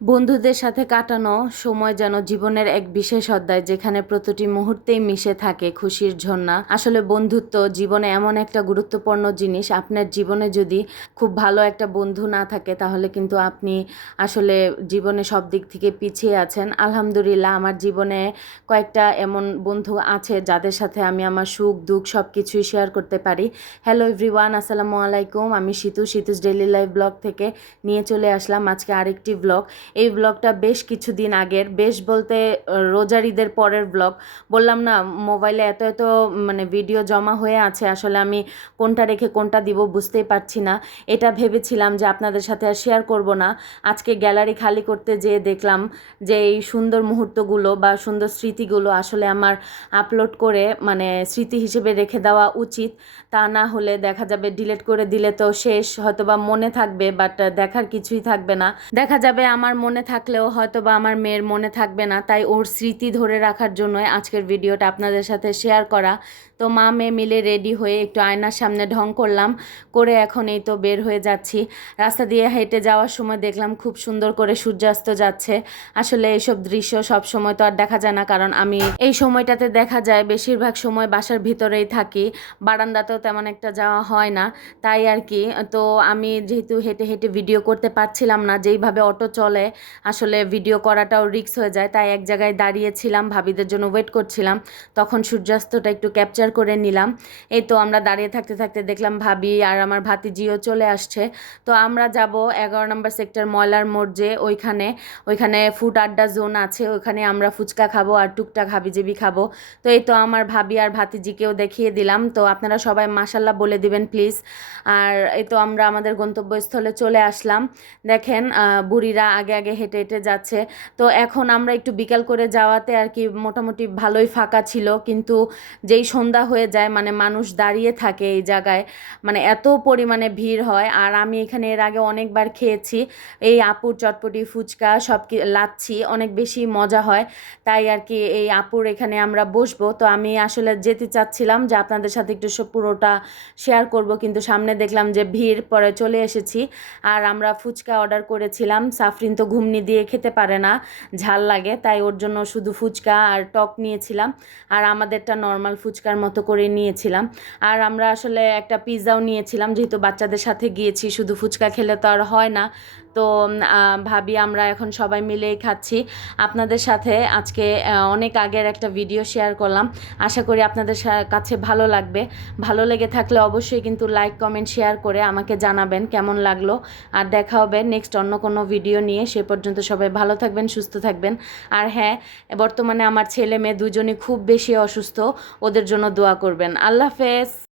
বন্ধুদের সাথে কাটানো সময় যেন জীবনের এক বিশেষ অধ্যায়, যেখানে প্রতিটি মুহূর্তেই মিশে থাকে খুশির ঝর্ণা। আসলে বন্ধুত্ব জীবনে এমন একটা গুরুত্বপূর্ণ জিনিস। আপনার জীবনে যদি খুব ভালো একটা বন্ধু না থাকে, তাহলে কিন্তু আপনি আসলে জীবনে সব দিক থেকে পিছিয়ে আছেন। আলহামদুলিল্লাহ, আমার জীবনে কয়েকটা এমন বন্ধু আছে যাদের সাথে আমি আমার সুখ দুঃখ সব কিছুই শেয়ার করতে পারি। হ্যালো এভরিওয়ান, আসসালামু আলাইকুম। আমি সিতুস ডেইলি লাইফ ব্লগ থেকে নিয়ে চলে আসলাম আজকে আরেকটি ব্লগ। এই ব্লগটা বেশ কিছুদিন আগের, বেশ বলতে রোজার ঈদের পরের ব্লগ। বললাম না, মোবাইলে এত এত মানে ভিডিও জমা হয়ে আছে, আসলে আমি কোনটা রেখে কোনটা দিব বুঝতেই পারছি না। এটা ভেবেছিলাম যে আপনাদের সাথে আর শেয়ার করব না। আজকে গ্যালারি খালি করতে যেয়ে দেখলাম যে এই সুন্দর মুহূর্তগুলো বা সুন্দর স্মৃতিগুলো আসলে আমার আপলোড করে মানে স্মৃতি হিসেবে রেখে দেওয়া উচিত। তা না হলে দেখা যাবে ডিলিট করে দিলে তো শেষ, হয়তোবা মনে থাকবে বাট দেখার কিছুই থাকবে না। দেখা যাবে আমার মনে থাকলেও হয়তো বা আমার মেয়ের মনে থাকবে না। তাই ওর স্মৃতি ধরে রাখার জন্যই আজকের ভিডিওটা আপনাদের সাথে শেয়ার করা। তো মা মেয়ে মিলে রেডি হয়ে একটু আয়নার সামনে ঢং করলাম, করে এখন এই তো বের হয়ে যাচ্ছি। রাস্তা দিয়ে হেঁটে যাওয়ার সময় দেখলাম খুব সুন্দর করে সূর্যাস্ত যাচ্ছে। আসলে এইসব দৃশ্য সব সময় তো আর দেখা যায় না, কারণ আমি এই সময়টাতে দেখা যায় বেশিরভাগ সময় বাসার ভিতরেই থাকি, বারান্দাতেও তেমন একটা যাওয়া হয় না। তাই আর কি। তো আমি যেহেতু হেঁটে হেঁটে ভিডিও করতে পারছিলাম না, যেইভাবে অটো চলে আসলে ভিডিও করাটাও রিস্ক হয়ে যায়, তাই এক জায়গায় দাঁড়িয়েছিলাম, ভাবিদের জন্য ওয়েট করছিলাম। তখন সূর্যাস্তটা একটু ক্যাপচার করে নিলাম। এই তো আমরা দাঁড়িয়ে থাকতে থাকতে দেখলাম ভাবি আর আমার ভাতিজিও চলে আসছে। তো আমরা যাব 11 নম্বর সেক্টর ময়লার মোড়, যে ওইখানে ফুড আড্ডা জোন আছে, ওইখানে আমরা ফুচকা খাবো আর টুকটাক হাবিজাবি খাবো। তো এই তো আমার ভাবি আর ভাতিজিকেও দেখিয়ে দিলাম। তো আপনারা সবাই মাশাল্লাহ বলে দিবেন প্লিজ। আর এই তো আমরা আমাদের গন্তব্যস্থলে চলে আসলাম। দেখেন বুড়িরা আগে আগে হেঁটে হেঁটে যাচ্ছে। তো এখন আমরা একটু বিকাল করে যাওয়াতে আর কি মোটামুটি ভালোই ফাঁকা ছিল, কিন্তু যেই সন্ধ্যা হয়ে যায় মানে মানুষ দাঁড়িয়ে থাকে এই জায়গায়, মানে এত পরিমাণে ভিড় হয়। আর আমি এখানে এর আগে অনেকবার খেয়েছি এই আপুর চটপটি ফুচকা, সব লাচ্ছি, অনেক বেশি মজা হয়। তাই আর কি এই আপুর এখানে আমরা বসবো। তো আমি আসলে যেতে চাচ্ছিলাম যে আপনাদের সাথে একটু পুরোটা শেয়ার করব, কিন্তু সামনে দেখলাম যে ভিড়, পরে চলে এসেছি। আর আমরা ফুচকা অর্ডার করেছিলাম। সাফরিন তো ঘুমনি দিয়ে খেতে পারে না, ঝাল লাগে, তাই ওর জন্য শুধু ফুচকা আর টক নিয়েছিলাম। আর আমাদেরটা নর্মাল ফুচকার মতো করে নিয়েছিলাম। আর আমরা আসলে একটা পিৎজাও নিয়েছিলাম, যেহেতু বাচ্চাদের সাথে গিয়েছি, শুধু ফুচকা খেলে তো আর হয় না। তো ভাবি আমরা এখন সবাই মিলেই খাচ্ছি। আপনাদের সাথে আজকে অনেক আগের একটা ভিডিও শেয়ার করলাম, আশা করি আপনাদের কাছে ভালো লাগবে। ভালো লেগে থাকলে অবশ্যই কিন্তু লাইক কমেন্ট শেয়ার করে আমাকে জানাবেন কেমন লাগলো। আর দেখা হবে নেক্সট অন্য কোনো ভিডিও নিয়ে। সে পর্যন্ত সবাই ভালো থাকবেন, সুস্থ থাকবেন। আর হ্যাঁ, বর্তমানে আমার ছেলে মেয়ে দুজনই খুব বেশি অসুস্থ, ওদের জন্য দোয়া করবেন। আল্লাহ হাফেজ।